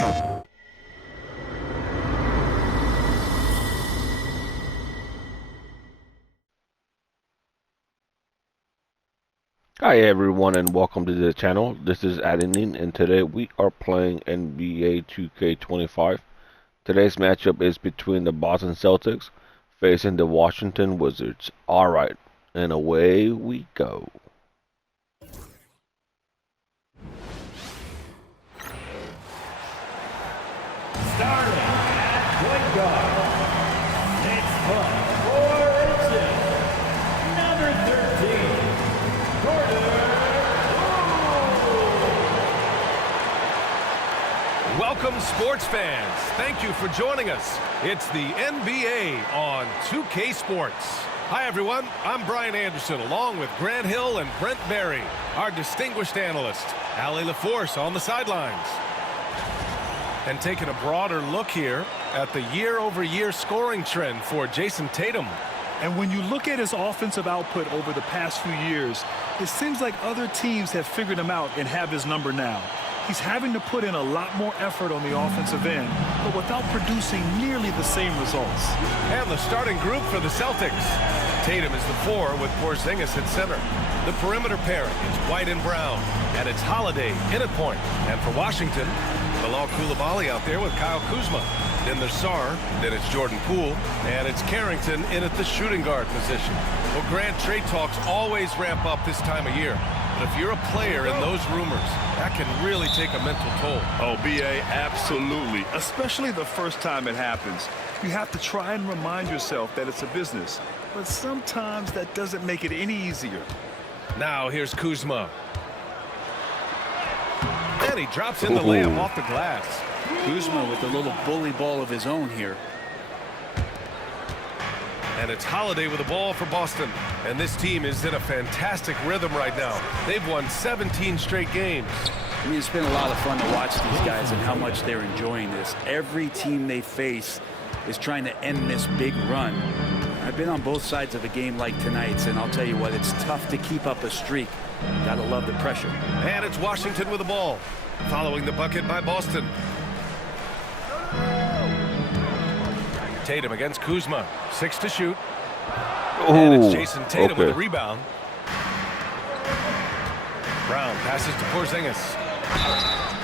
Hi everyone and welcome to the channel. This is Adenin and today we are playing NBA 2K25. Today's matchup is between the Boston Celtics facing the Washington Wizards. Alright, and away we go. Starting at point guard, it's Origin, number 13, Carter. Welcome, sports fans. Thank you for joining us. It's the NBA on 2K Sports. Hi, everyone. I'm Brian Anderson, along with Grant Hill and Brent Berry, our distinguished analyst, Allie LaForce on the sidelines. And taking a broader look here at the year-over-year scoring trend for Jason Tatum. And when you look at his offensive output over the past few years, it seems like other teams have figured him out and have his number now. He's having to put in a lot more effort on the offensive end, but without producing nearly the same results. And the starting group for the Celtics. Tatum is the 4 with Porzingis at center. The perimeter pairing is White and Brown, and it's Holiday in at point. And for Washington, Bilal Coulibaly out there with Kyle Kuzma. Then there's Sarr, then it's Jordan Poole, and it's Carrington in at the shooting guard position. Well, Grant, trade talks always ramp up this time of year. But if you're a player in those rumors, that can really take a mental toll. Oh, B.A., absolutely. Especially the first time it happens. You have to try and remind yourself that it's a business. But sometimes that doesn't make it any easier. Now here's Kuzma. And he drops in the layup off the glass. Kuzma with a little bully ball of his own here. And it's Holiday with the ball for Boston. And this team is in a fantastic rhythm right now. They've won 17 straight games. I mean, it's been a lot of fun to watch these guys and how much they're enjoying this. Every team they face is trying to end this big run. I've been on both sides of a game like tonight's, and I'll tell you what, it's tough to keep up a streak. Gotta love the pressure. And it's Washington with the ball, following the bucket by Boston. Tatum against Kuzma, 6 to shoot. And it's Jason Tatum with the rebound. Brown passes to Porzingis.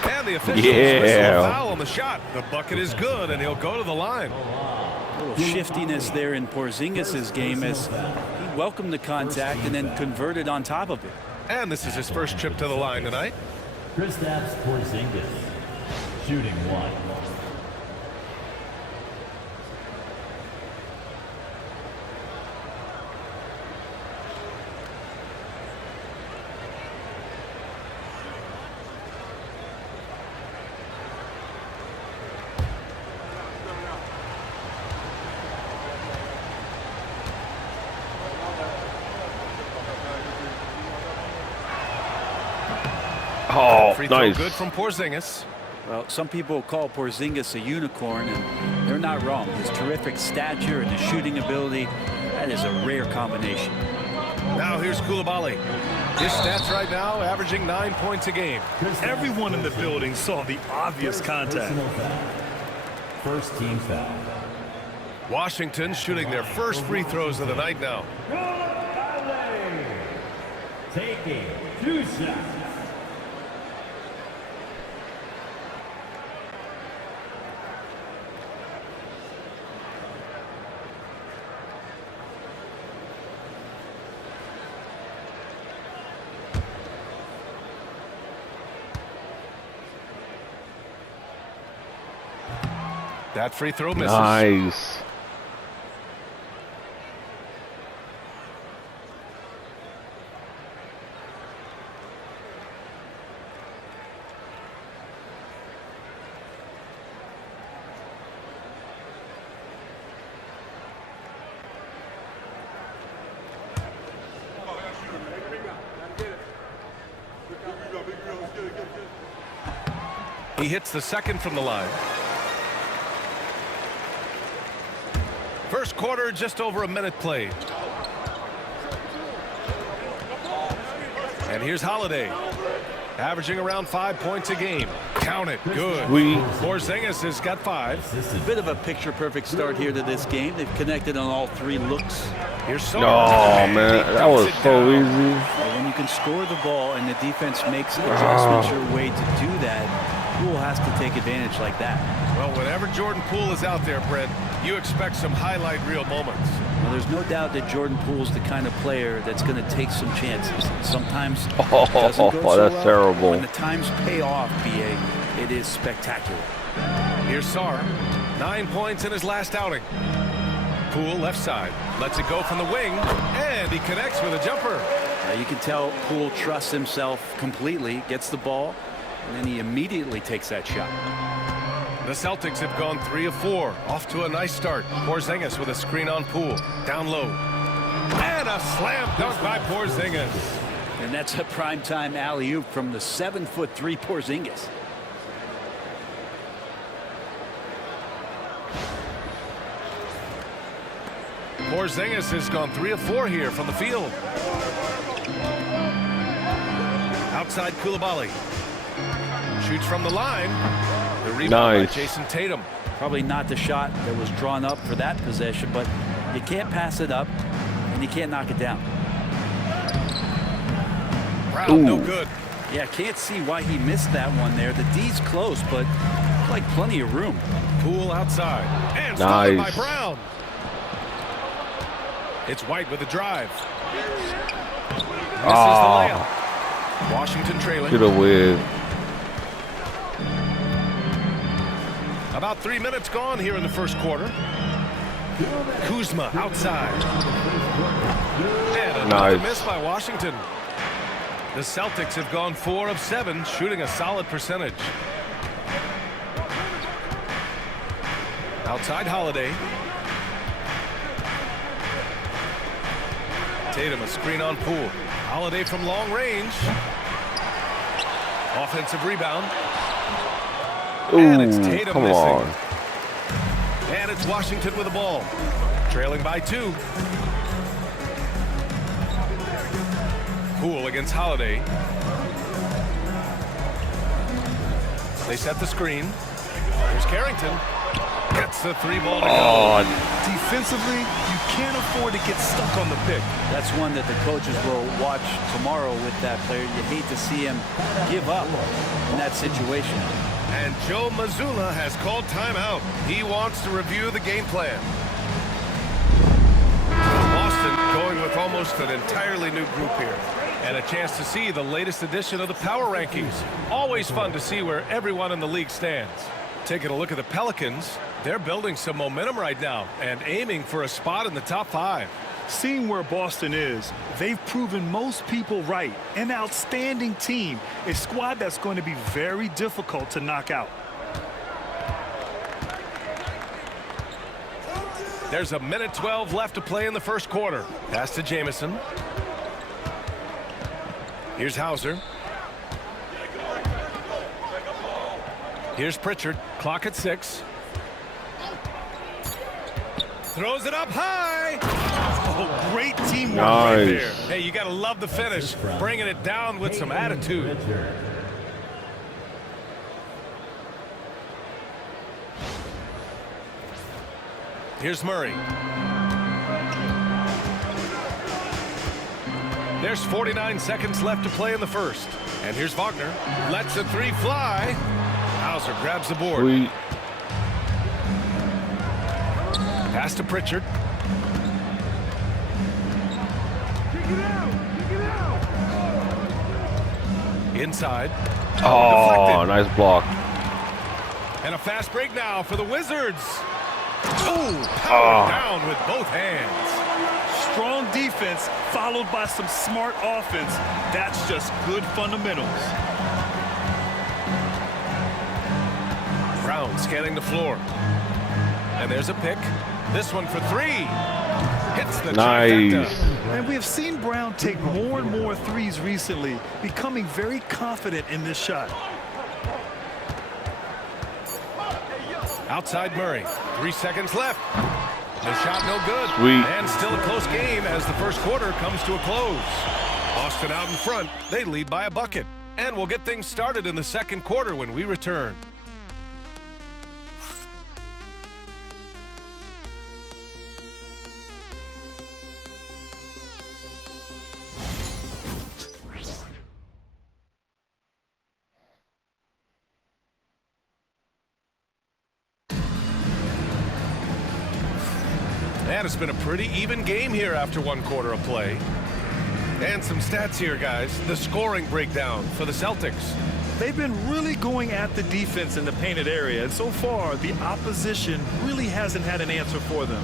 And the officials whistle a foul on the shot. The bucket is good, and he'll go to the line. A little shiftiness there in Porzingis' game as he welcomed the contact and then converted on top of it. And this is his first trip to the line tonight. Kristaps Porzingis, shooting 1. Oh, Free throw nice. good from Porzingis. Well, some people call Porzingis a unicorn, and they're not wrong. His terrific stature and his shooting ability, that is a rare combination. Now here's Coulibaly. His stats right now averaging 9 points a game. Everyone in the building saw the obvious contact. First team foul. Washington shooting their first free throws of the night now. Taking 2 shots. That free throw misses. Nice. He hits the second from the line. First quarter, just over a minute played. And here's Holiday. averaging around 5 points a game. Count it. Good. Porzingis has got 5. A bit of a picture-perfect start here to this game. They've connected on all 3 looks. Here's Oh, man. That was so easy. And when you can score the ball and the defense makes adjustments your way to do that, Poole has to take advantage like that. Well, whenever Jordan Poole is out there, Brent, you expect some highlight reel moments. Well, there's no doubt that Jordan Poole's the kind of player that's going to take some chances. Sometimes it doesn't go so that's well. terrible. When the times pay off, BA, it is spectacular. Here's Sarr. 9 points in his last outing. Poole left side. Lets it go from the wing. And he connects with a jumper. You can tell Poole trusts himself completely, gets the ball, and then he immediately takes that shot. The Celtics have gone 3 of 4. Off to a nice start. Porzingis with a screen on Poole. Down low. And a slam dunk by Porzingis. And that's a primetime alley-oop from the 7'3" Porzingis. Porzingis has gone 3 of 4 here from the field. Outside Koulibaly. Shoots from the line. The rebound by Jason Tatum. Probably not the shot that was drawn up for that possession, but you can't pass it up and you can't knock it down. Brown, no good. Yeah, I can't see why he missed that one there. The D's close, but like plenty of room. Poole outside. And stolen by Brown. It's White with the drive. Misses the layup. Washington trailing. Should have whizzed. About 3 minutes gone here in the first quarter. Kuzma outside. And another miss by Washington. The Celtics have gone 4 of 7, shooting a solid percentage. Outside Holiday. Tatum a screen on Poole. Holiday from long range. Offensive rebound. Ooh, and it's Tatum come missing. on. And it's Washington with the ball. Trailing by 2. Poole against Holiday. They set the screen. Here's Carrington. Gets the 3-ball to go. Defensively, you can't afford to get stuck on the pick. That's one that the coaches will watch tomorrow with that player. You hate to see him give up in that situation. And Joe Mazzulla has called timeout. He wants to review the game plan. Boston going with almost an entirely new group here. And a chance to see the latest edition of the power rankings. Always fun to see where everyone in the league stands. Taking a look at the Pelicans, they're building some momentum right now and aiming for a spot in the top 5. Seeing where Boston is, they've proven most people right. An outstanding team, a squad that's going to be very difficult to knock out. There's a minute 12 left to play in the first quarter. Pass to Jamison. Here's Hauser. Here's Pritchard. Clock at 6. Throws it up high. Oh, great teamwork right there. Hey, you got to love the finish. Bringing it down with some attitude. Here's Murray. There's 49 seconds left to play in the first. And here's Wagner. Lets the 3 fly. Hauser grabs the board. Pass to Pritchard. Inside. Oh, nice block. And a fast break now for the Wizards. Oh, powered down with both hands. Strong defense followed by some smart offense. That's just good fundamentals. Brown scanning the floor. And there's a pick. This one for 3. Hits the trifecta. And we have seen Brown take more and more threes recently, becoming very confident in this shot. Outside Murray. 3 seconds left. The shot no good. Sweet. And still a close game as the first quarter comes to a close. Boston out in front. They lead by a bucket. And we'll get things started in the second quarter when we return. And it's been a pretty even game here after one quarter of play. And some stats here, guys. The scoring breakdown for the Celtics. They've been really going at the defense in the painted area, and so far the opposition really hasn't had an answer for them.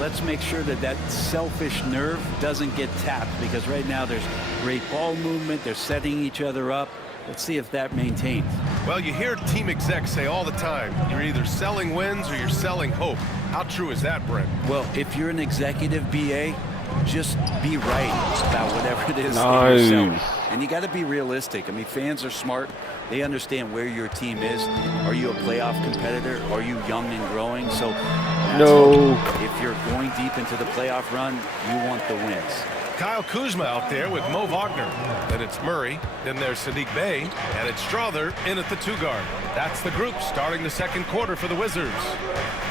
Let's make sure that that selfish nerve doesn't get tapped, because right now there's great ball movement. They're setting each other up. Let's see if that maintains. Well, you hear team execs say all the time, you're either selling wins or you're selling hope. How true is that, Brent? Well, if you're an executive BA, just be right about whatever it is Nice. that you're selling. And you got to be realistic. I mean, fans are smart. They understand where your team is. Are you a playoff competitor? Are you young and growing? So No. if you're going deep into the playoff run, you want the wins. Kyle Kuzma out there with Mo Wagner. Then it's Murray. Then there's Sadiq Bey. And it's Strother in at the 2 guard. That's the group starting the second quarter for the Wizards.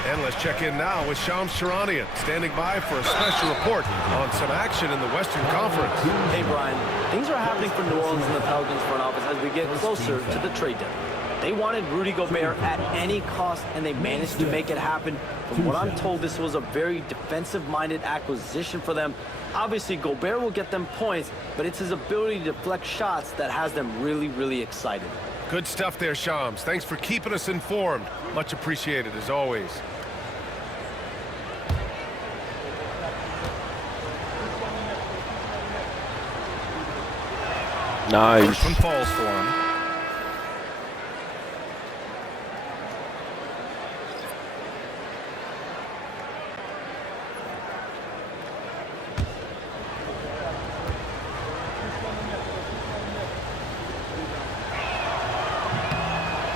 And let's check in now with Shams Charania, standing by for a special report on some action in the Western Conference. Hey, Brian. Things are happening for New Orleans and the Pelicans front office as we get closer to the trade deadline. They wanted Rudy Gobert at any cost, and they managed to make it happen. From what I'm told, this was a very defensive-minded acquisition for them. Obviously, Gobert will get them points, but it's his ability to deflect shots that has them really, really excited. Good stuff there, Shams. Thanks for keeping us informed. Much appreciated, as always. Nice. First one falls for him.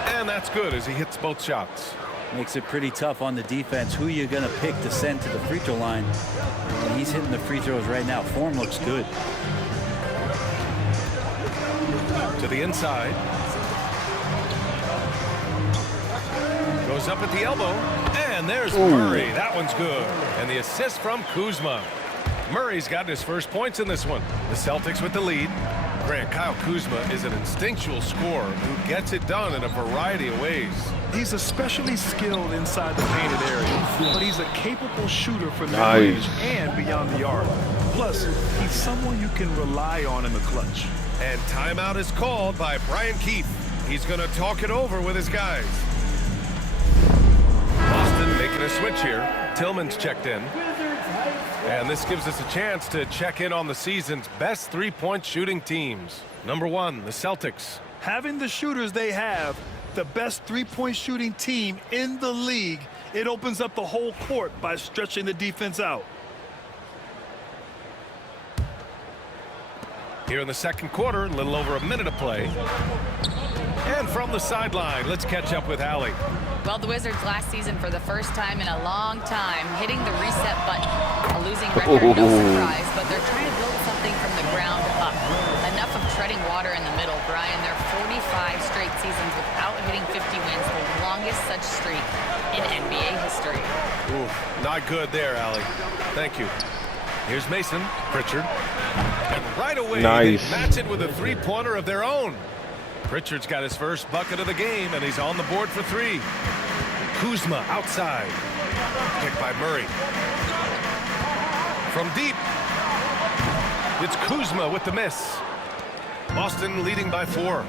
And that's good as he hits both shots. Makes it pretty tough on the defense. Who you're going to pick to send to the free throw line. And he's hitting the free throws right now. Form looks good. To the inside. Goes up at the elbow. And there's Murray. That one's good. And the assist from Kuzma. Murray's gotten his first points in this one. The Celtics with the lead. Grant, Kyle Kuzma is an instinctual scorer who gets it done in a variety of ways. He's especially skilled inside the painted area, but he's a capable shooter for mid-range and beyond the arc. Plus, he's someone you can rely on in the clutch. And timeout is called by Brian Keefe. He's going to talk it over with his guys. Boston making a switch here. Tillman's checked in. And this gives us a chance to check in on the season's best three-point shooting teams. Number 1, the Celtics. Having the shooters they have, the best three-point shooting team in the league, it opens up the whole court by stretching the defense out. Here in the second quarter, a little over a minute of play. And from the sideline, let's catch up with Allie. Well, the Wizards last season, for the first time in a long time, hitting the reset button. A losing record, no surprise, but they're trying to build something from the ground up. Enough of treading water in the middle, Brian. They're 45 straight seasons without hitting 50 wins, the longest such streak in NBA history. Ooh, not good there, Allie. Thank you. Here's Mason, Pritchard. And right away, they match it with a three-pointer of their own. Pritchard's got his first bucket of the game, and he's on the board for 3. Kuzma outside. Picked by Murray. From deep. It's Kuzma with the miss. Boston leading by 4.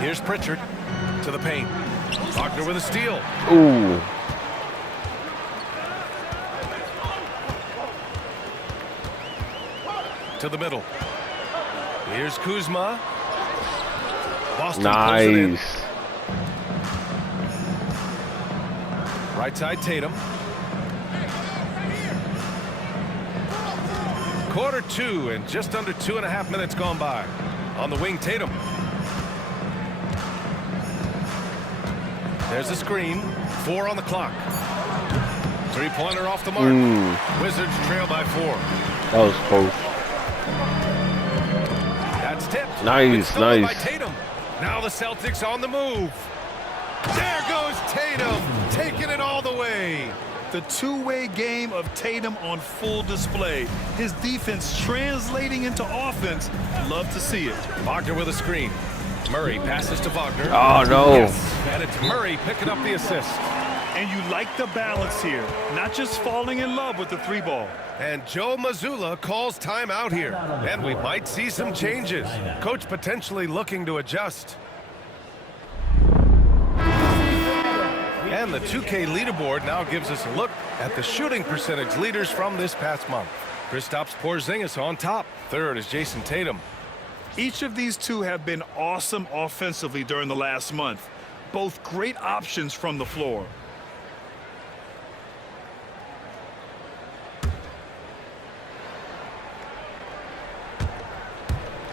Here's Pritchard to the paint. Wagner with a steal. Ooh. To the middle. Here's Kuzma. Boston pulls it in. Right side, Tatum. Quarter 2 and just under 2.5 minutes gone by. On the wing, Tatum. There's a screen. 4 on the clock. Three-pointer off the mark. Wizards trail by 4. That was close. Nice, It's stolen by nice. Tatum. Now the Celtics on the move. There goes Tatum, taking it all the way. The two-way game of Tatum on full display. His defense translating into offense. Love to see it. Wagner with a screen. Murray passes to Wagner. Oh, no. Yes, and it's Murray picking up the assist. And you like the balance here. Not just falling in love with the three ball. And Joe Mazzulla calls timeout here. And we might see some changes. Coach potentially looking to adjust. And the 2K leaderboard now gives us a look at the shooting percentage leaders from this past month. Kristaps Porzingis on top. Third is Jason Tatum. Each of these two have been awesome offensively during the last month. Both great options from the floor.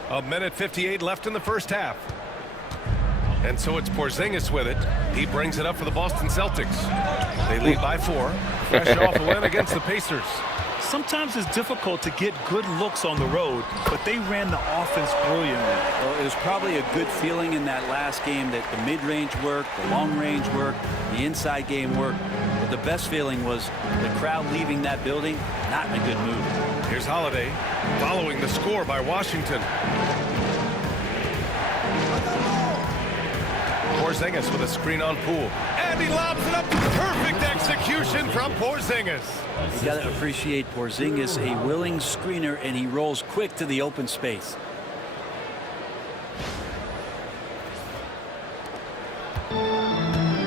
A minute 58 left in the first half. And so it's Porzingis with it. He brings it up for the Boston Celtics. They lead by 4. Fresh off a win against the Pacers. Sometimes it's difficult to get good looks on the road, but they ran the offense brilliantly. Well, it was probably a good feeling in that last game that the mid-range worked, the long-range worked, the inside game worked. But the best feeling was the crowd leaving that building, not in a good mood. Here's Holiday following the score by Washington. Porzingis with a screen on Poole. And he lobs it up. Perfect execution from Porzingis. You got to appreciate Porzingis, a willing screener, and he rolls quick to the open space.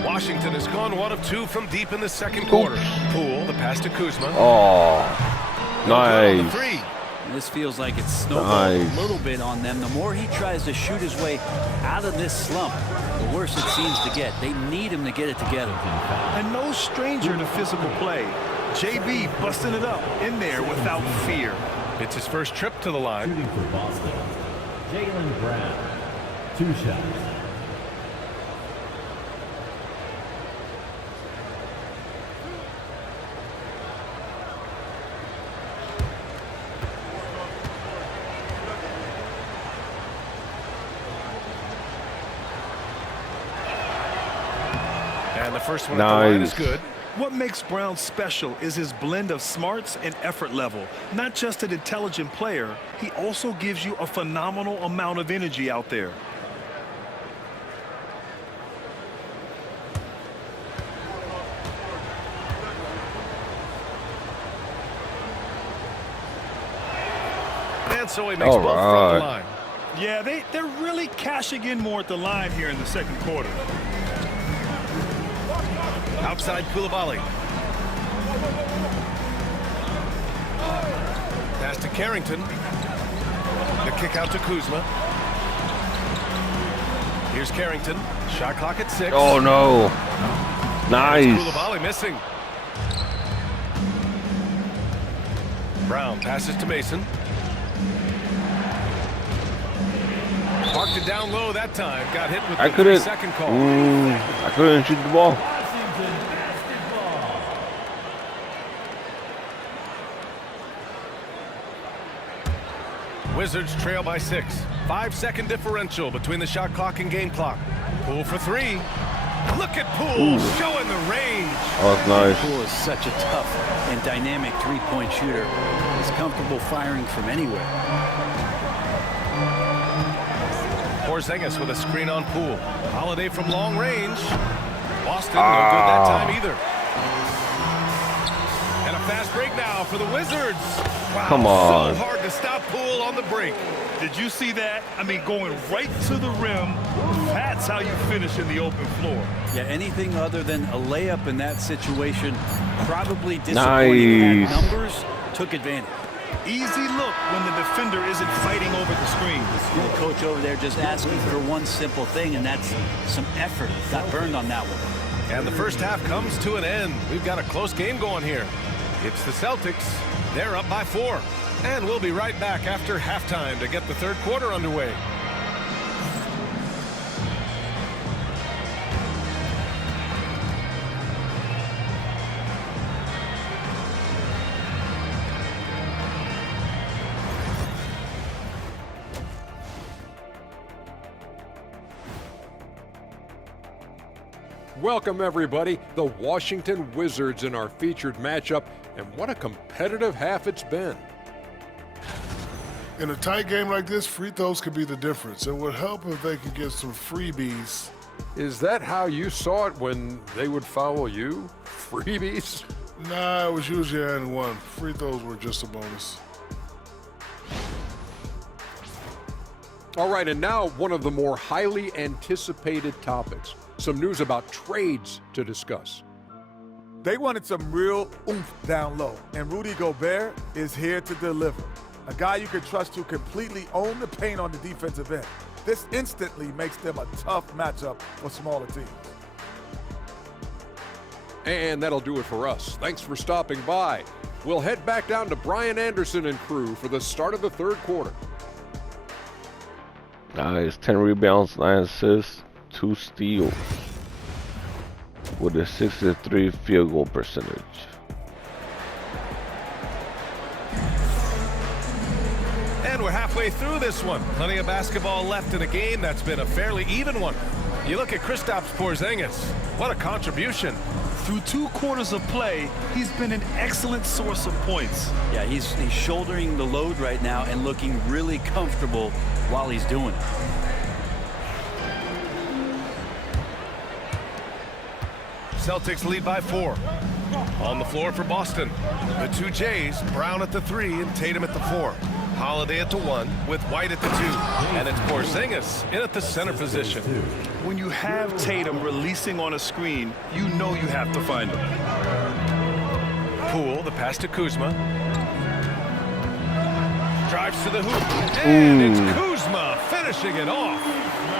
Washington has gone 1 of 2 from deep in the second quarter. Poole, the pass to Kuzma. Oh, nice. Three. And this feels like it's snowballed Nice. a little bit on them. The more he tries to shoot his way out of this slump, the worse it seems to get. They need him to get it together. And no stranger to physical play. JB busting it up in there without fear. It's his first trip to the line. Shooting for Boston, Jaylen Brown. 2 shots. And the first one at the line is Nice. good. What makes Brown special is his blend of smarts and effort level. Not just an intelligent player, he also gives you a phenomenal amount of energy out there. And so he makes All both from right. the line. Yeah, they're really cashing in more at the line here in the second quarter. Outside Koulibaly. Pass to Carrington. The kick out to Kuzma. Here's Carrington. Shot clock at 6. Oh, no. Nice. Koulibaly missing. Brown passes to Mason. Parked it down low that time. Got hit with the I couldn't. 3-second call. I couldn't shoot the ball. Washington basketball. Wizards trail by 6. 5-second differential between the shot clock and game clock. Poole for 3. Look at Poole showing the range. Oh, that's nice. Poole is such a tough and dynamic three-point shooter. He's comfortable firing from anywhere. Porzingis with a screen on Poole. Holiday from long range. Boston, no good that time either. And a fast break now for the Wizards. Wow, Come on. so hard to stop Poole on the break. Did you see that? I mean, going right to the rim. That's how you finish in the open floor. Yeah, anything other than a layup in that situation, probably disappointing. Nice. Numbers took advantage. Easy look when the defender isn't fighting over the screen. The coach over there just asking for one simple thing, and that's some effort. Got burned on that one. And the first half comes to an end. We've got a close game going here. It's the Celtics. They're up by 4. And we'll be right back after halftime to get the third quarter underway. Welcome everybody, the Washington Wizards in our featured matchup, and what a competitive half it's been. In a tight game like this, free throws could be the difference. It would help if they could get some freebies. Is that how you saw it when they would foul you? Freebies? Nah, it was usually and one. Free throws were just a bonus. All right, and now one of the more highly anticipated topics. Some news about trades to discuss. They wanted some real oomph down low, and Rudy Gobert is here to deliver. A guy you can trust to completely own the paint on the defensive end. This instantly makes them a tough matchup for smaller teams. And that'll do it for us. Thanks for stopping by. We'll head back down to Brian Anderson and crew for the start of the third quarter. Nice. 10 rebounds, 9 assists, 2 steals. With a 63 field goal percentage. And we're halfway through this one. Plenty of basketball left in a game that's been a fairly even one. You look at Kristaps Porzingis. What a contribution. Through 2 quarters of play, he's been an excellent source of points. Yeah, he's shouldering the load right now and looking really comfortable while he's doing it. Celtics lead by 4. On the floor for Boston. The 2 Jays, Brown at the 3 and Tatum at the 4. Holiday at the 1 with White at the 2. And it's Porzingis in at the center position. When you have Tatum releasing on a screen, you know you have to find him. Poole, the pass to Kuzma. Drives to the hoop. And it's Kuzma finishing it off.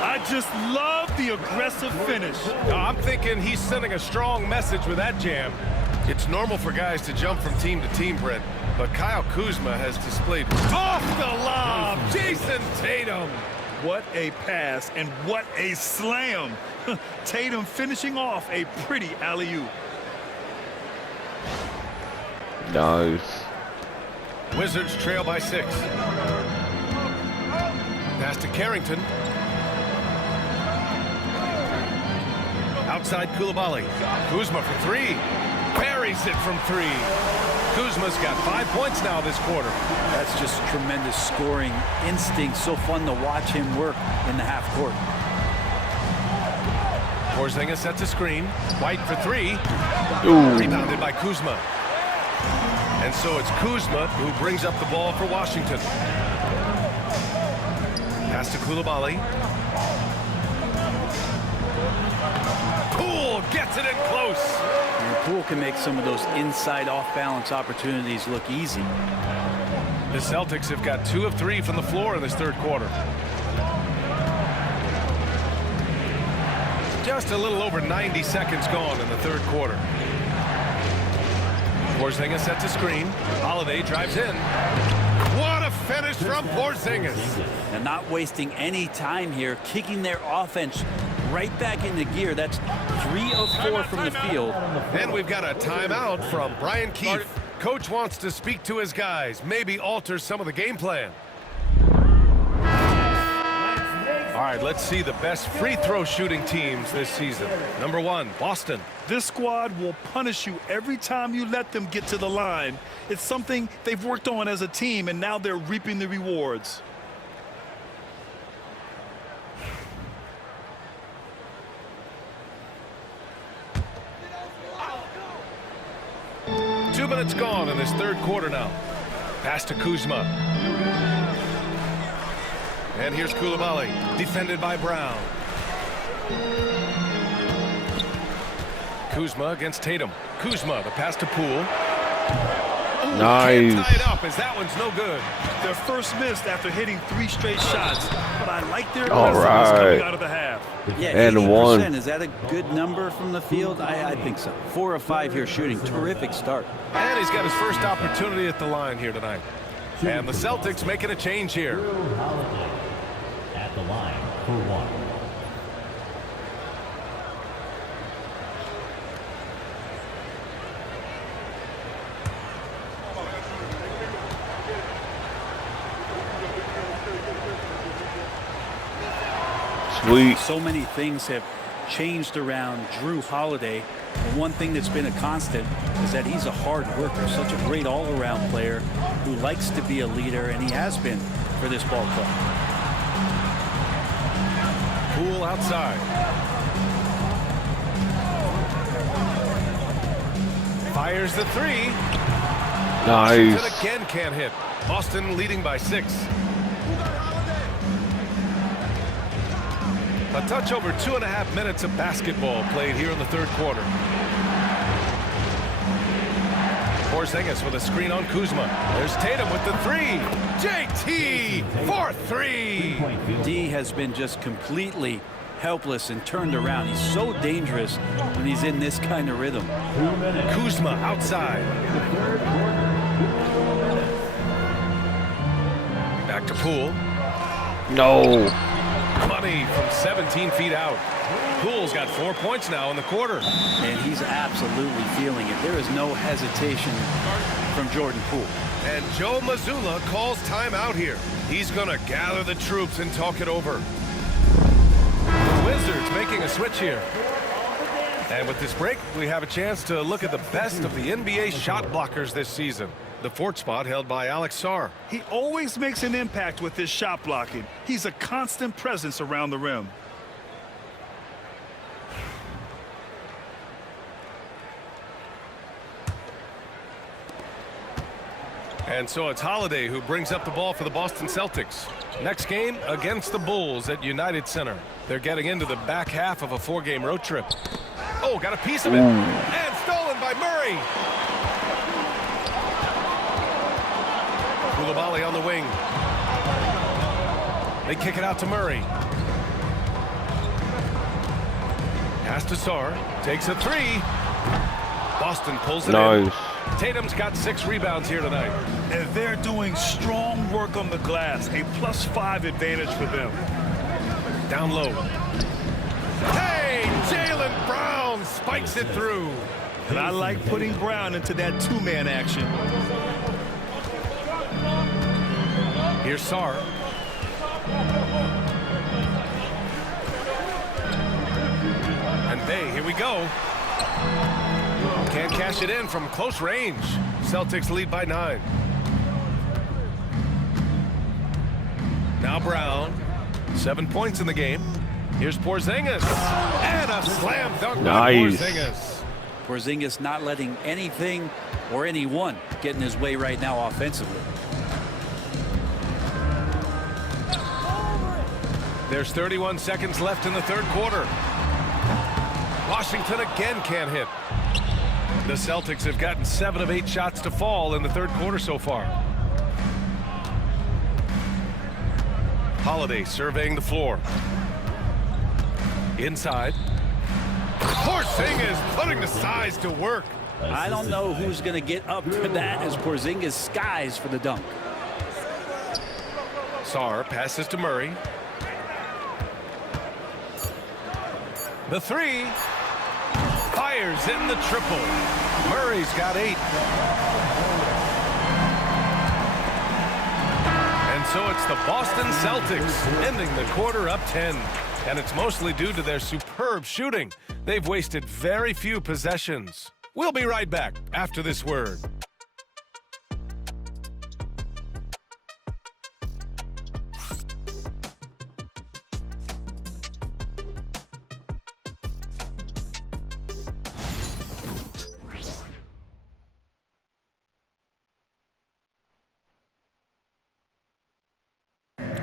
I just love the aggressive finish. I'm thinking he's sending a strong message with that jam. It's normal for guys to jump from team to team, Brent, but Kyle Kuzma has displayed off the lob. Jason Tatum. What a pass and what a slam. Tatum finishing off a pretty alley-oop. Nice. Wizards trail by 6. Pass to Carrington. Outside Koulibaly. Kuzma for 3. Buries it from 3. Kuzma's got 5 points now this quarter. That's just tremendous scoring instinct. So fun to watch him work in the half court. Porzingis sets a screen. White for 3. Ooh. Rebounded by Kuzma. And so it's Kuzma who brings up the ball for Washington. Pass to Koulibaly. Poole gets it in close. And Poole can make some of those inside off-balance opportunities look easy. The Celtics have got 2 of 3 from the floor in this third quarter. Just a little over 90 seconds gone in the third quarter. Porzingis sets a screen. Holiday drives in. What a finish from Porzingis. And not wasting any time here, kicking their offense right back into gear. That's 3 of 4 from the field. And we've got a timeout from Brian Keefe. Coach wants to speak to his guys, maybe alter some of the game plan. All right, let's see the best free throw shooting teams this season. Number 1, Boston. This squad will punish you every time you let them get to the line. It's something they've worked on as a team, and now they're reaping the rewards. Two minutes gone in this third quarter now. Pass to Kuzma. And here's Koulibaly, defended by Brown. Kuzma against Tatum. Kuzma, the pass to Poole. Ooh, Nice. can't tie it up as that one's no good. Their first missed after hitting 3 straight shots, but I like their All aggressiveness right. coming out of the half. Yeah, And 80%. one. Is that a good number from the field? I think so. 4 of 5 here shooting. Terrific start. And he's got his first opportunity at the line here tonight. And the Celtics making a change here. Holiday at the line for 1. Sweet. So many things have changed around Drew Holiday. But one thing that's been a constant is that he's a hard worker, such a great all-around player who likes to be a leader, and he has been for this ball club. Poole outside. Fires the three. Nice. Washington again can't hit. Boston leading by 6. A touch over 2.5 minutes of basketball played here in the third quarter. Porzingis with a screen on Kuzma. There's Tatum with the three. JT for 3. D has been just completely helpless and turned around. He's so dangerous when he's in this kind of rhythm. Kuzma outside. Back to Poole. No. Money from 17 feet out. Poole's got 4 points now in the quarter. And he's absolutely feeling it. There is no hesitation from Jordan Poole. And Joe Mazzulla calls timeout here. He's going to gather the troops and talk it over. The Wizards making a switch here. And with this break, we have a chance to look at the best of the NBA shot blockers this season. The 4th spot held by Alex Sarr. He always makes an impact with his shot blocking. He's a constant presence around the rim. And so it's Holiday who brings up the ball for the Boston Celtics. Next game against the Bulls at United Center. They're getting into the back half of a 4-game road trip. Oh, got a piece of it. And stolen by Murray. Koulibaly on the wing. They kick it out to Murray. Pass to Sarr. Takes a 3. Boston pulls it in. Tatum's got 6 rebounds here tonight. And they're doing strong work on the glass. A +5 advantage for them. Down low. Hey, Jaylen Brown spikes it through. And I like putting Brown into that 2-man action. Here's Sarr. And Bay, here we go. Can't cash it in from close range. Celtics lead by 9. Now Brown. 7 points in the game. Here's Porzingis. And a slam dunk by Porzingis. Porzingis not letting anything or anyone get in his way right now offensively. There's 31 seconds left in the third quarter. Washington again can't hit. The Celtics have gotten 7 of 8 shots to fall in the third quarter so far. Holiday surveying the floor. Inside. Porzingis putting the size to work. I don't know who's going to get up for that as Porzingis skies for the dunk. Sarr passes to Murray. The 3. Fires in the triple. Murray's got 8. And so it's the Boston Celtics ending the quarter up 10. And it's mostly due to their superb shooting. They've wasted very few possessions. We'll be right back after this word.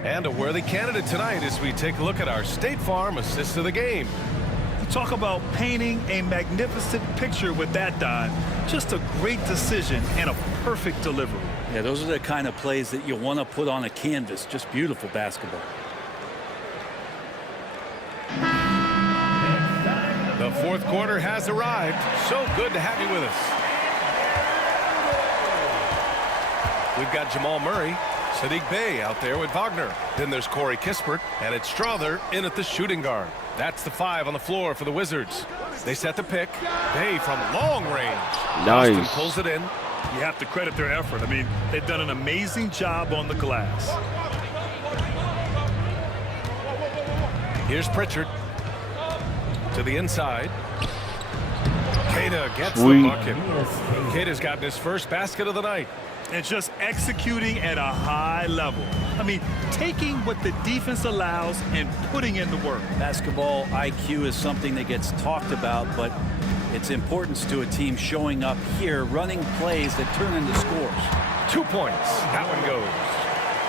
And a worthy candidate tonight as we take a look at our State Farm assist of the game. Talk about painting a magnificent picture with that, Don. Just a great decision and a perfect delivery. Yeah, those are the kind of plays that you want to put on a canvas. Just beautiful basketball. The fourth quarter has arrived. So good to have you with us. We've got Jamal Murray, Sadiq Bey out there with Wagner. Then there's Corey Kispert, and it's Strother in at the shooting guard. That's the 5 on the floor for the Wizards. They set the pick. Bey from long range. Nice. Boston pulls it in. You have to credit their effort. I mean, they've done an amazing job on the glass. Here's Pritchard. To the inside. Queta gets Sweet. the bucket. Queta's gotten his first basket of the night. And just executing at a high level. I mean, taking what the defense allows and putting in the work. Basketball IQ is something that gets talked about, but its importance to a team showing up here, running plays that turn into scores. 2 points. That one goes.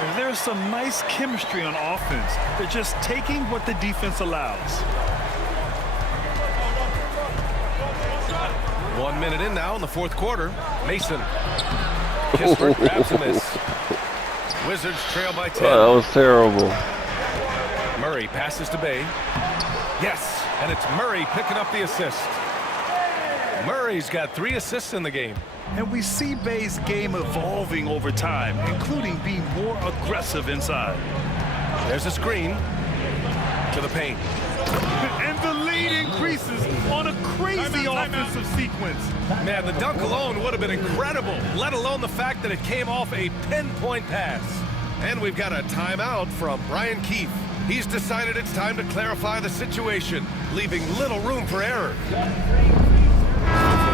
And there's some nice chemistry on offense. They're just taking what the defense allows. 1 minute in now in the fourth quarter. Mason. Kispert grabs a miss. Wizards trail by 10. That was terrible. Murray passes to Bay. Yes, and it's Murray picking up the assist. Murray's got 3 assists in the game. And we see Bay's game evolving over time, including being more aggressive inside. There's a screen to the paint. And the lead increases on a crazy offensive sequence. Man, the dunk alone would have been incredible, let alone the fact that it came off a pinpoint pass. And we've got a timeout from Brian Keefe. He's decided it's time to clarify the situation, leaving little room for error. For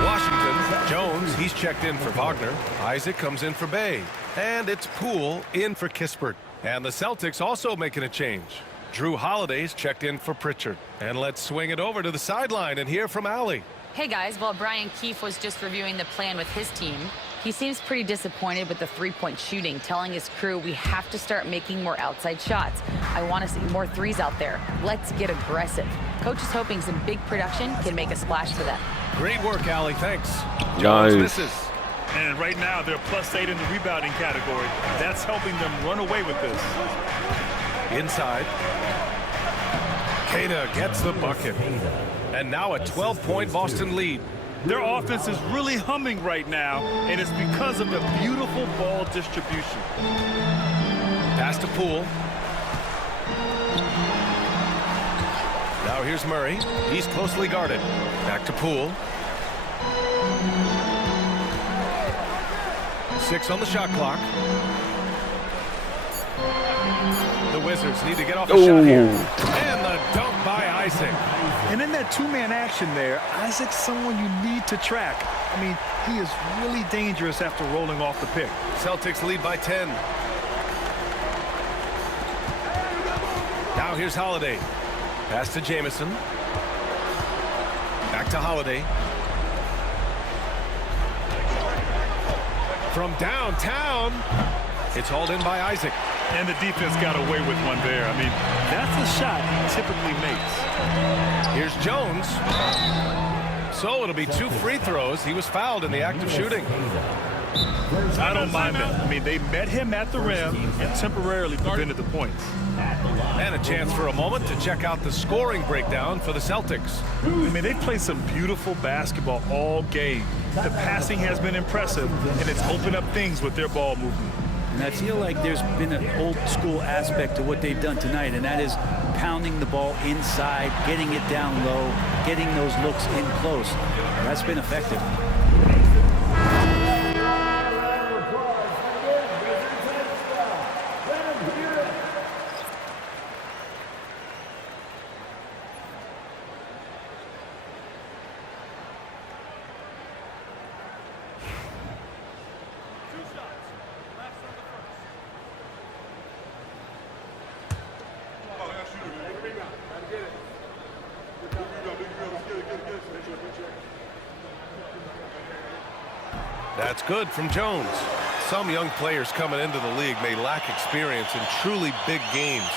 Washington, Jones, he's checked in for Wagner. Isaac comes in for Bay. And it's Poole in for Kispert. And the Celtics also making a change. Drew Holiday's checked in for Pritchard. And let's swing it over to the sideline and hear from Allie. Hey guys, while Brian Keefe was just reviewing the plan with his team, he seems pretty disappointed with the three-point shooting, telling his crew we have to start making more outside shots. I want to see more threes out there. Let's get aggressive. Coach is hoping some big production can make a splash for them. Great work, Allie. Thanks. Nice. Misses. And right now, they're +8 in the rebounding category. That's helping them run away with this. Inside. Queta gets the bucket. And now a 12-point Boston lead. Their offense is really humming right now, and it's because of the beautiful ball distribution. Pass to Poole. Now here's Murray. He's closely guarded. Back to Poole. 6 on the shot clock. The Wizards need to get off a shot here. And the dunk by Isaac. And in that two-man action there, Isaac's someone you need to track. I mean, he is really dangerous after rolling off the pick. Celtics lead by 10. Now here's Holiday. Pass to Jamison. Back to Holiday. From downtown, it's hauled in by Isaac. And the defense got away with one there. I mean, that's a shot he typically makes. Here's Jones. So it'll be 2 free throws. He was fouled in the act of shooting. I don't mind that. I mean, they met him at the rim and temporarily prevented the points. And a chance for a moment to check out the scoring breakdown for the Celtics. I mean, they played some beautiful basketball all game. The passing has been impressive, and it's opened up things with their ball movement. And I feel like there's been an old school aspect to what they've done tonight, and that is pounding the ball inside, getting it down low, getting those looks in close. That's been effective. That's good from Jones. Some young players coming into the league may lack experience in truly big games.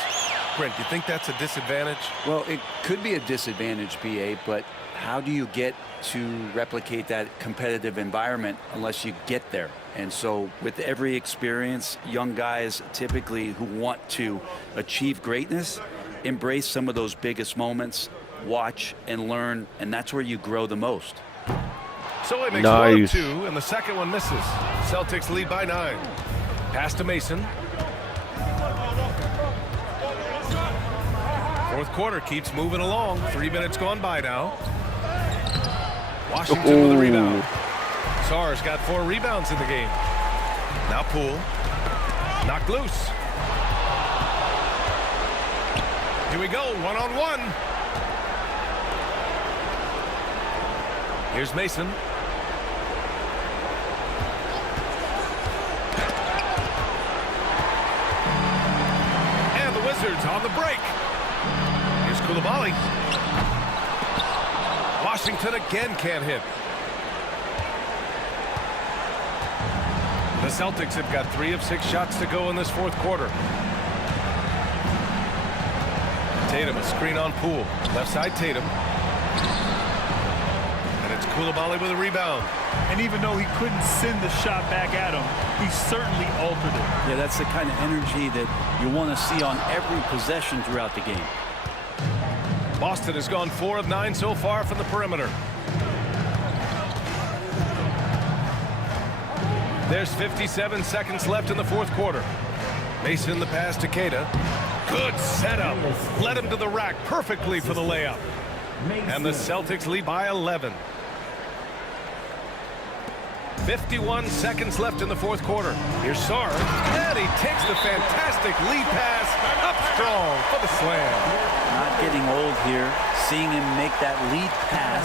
Brent, you think that's a disadvantage? Well, it could be a disadvantage, BA, but how do you get to replicate that competitive environment unless you get there? And so with every experience, young guys typically who want to achieve greatness, embrace some of those biggest moments, watch and learn, and that's where you grow the most. So it makes 1 of 2, and the second one misses. Celtics lead by 9. Pass to Mason. Fourth quarter keeps moving along. 3 minutes gone by now. Washington with the rebound. Sarr's got 4 rebounds in the game. Now Poole. Knocked loose. Here we go, 1-on-1. Here's Mason. And the Wizards on the break. Here's Koulibaly. Washington again can't hit. The Celtics have got 3 of 6 shots to go in this fourth quarter. Tatum, a screen on Poole. Left side Tatum. And it's Koulibaly with a rebound. And even though he couldn't send the shot back at him, he certainly altered it. Yeah, that's the kind of energy that you want to see on every possession throughout the game. Boston has gone 4 of 9 so far from the perimeter. There's 57 seconds left in the fourth quarter. Mason the pass to Keita. Good setup. Led him to the rack perfectly for the layup. And the Celtics lead by 11. 51 seconds left in the fourth quarter. Here's Sarr. And he takes the fantastic lead pass up strong for the slam. Not getting old here. Seeing him make that lead pass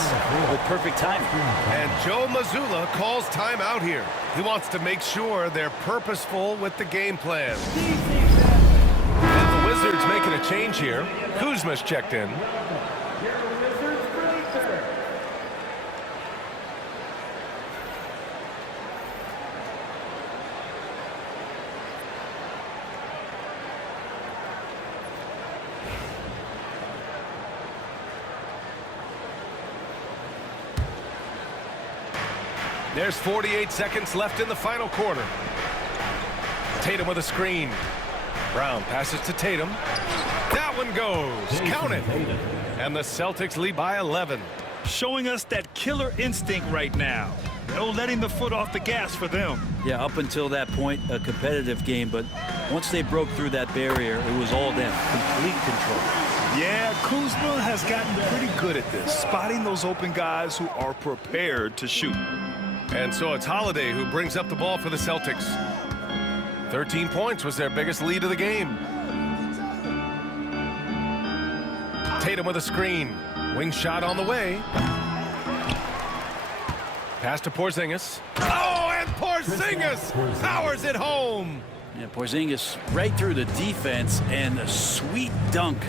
with perfect timing. And Joe Mazzulla calls timeout here. He wants to make sure they're purposeful with the game plan. And the Wizards making a change here. Kuzma's checked in. There's 48 seconds left in the final quarter. Tatum with a screen. Brown passes to Tatum. That one goes. Count it. And the Celtics lead by 11. Showing us that killer instinct right now. No letting the foot off the gas for them. Yeah, up until that point, a competitive game, but once they broke through that barrier, it was all them. Complete control. Yeah, Kuzma has gotten pretty good at this, spotting those open guys who are prepared to shoot. And so it's Holiday who brings up the ball for the Celtics. 13 points was their biggest lead of the game. Tatum with a screen. Wing shot on the way. Pass to Porzingis. Oh, and Porzingis powers it home. Yeah, Porzingis right through the defense and a sweet dunk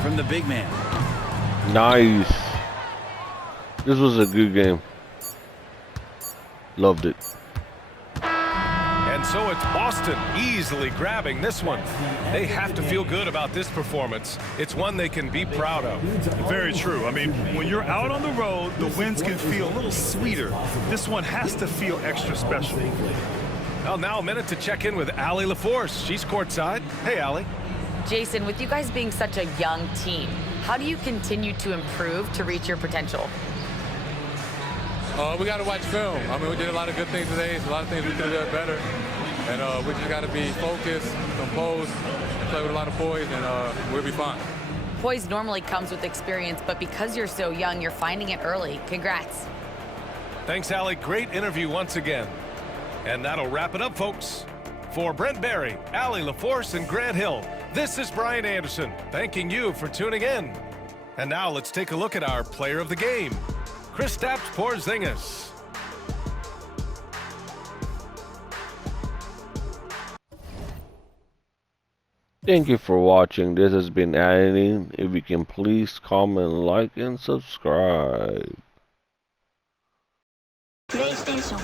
from the big man. Nice. This was a good game. Loved it. And so it's Boston easily grabbing this one. They have to feel good about this performance. It's one they can be proud of. Very true. I mean, when you're out on the road, the wins can feel a little sweeter. This one has to feel extra special. Well, now a minute to check in with Allie LaForce. She's courtside. Hey, Allie. Jason, with you guys being such a young team, how do you continue to improve to reach your potential? We got to watch film. I mean, we did a lot of good things today. A lot of things we could have done better. And we just got to be focused, composed, and play with a lot of poise, and we'll be fine. Poise normally comes with experience, but because you're so young, you're finding it early. Congrats. Thanks, Allie. Great interview once again. And that'll wrap it up, folks. For Brent Barry, Allie LaForce, and Grant Hill, this is Brian Anderson, thanking you for tuning in. And now let's take a look at our player of the game, Kristaps Porzingis. Thank you for watching. This has been Editing. If you can please comment, like, and subscribe. PlayStation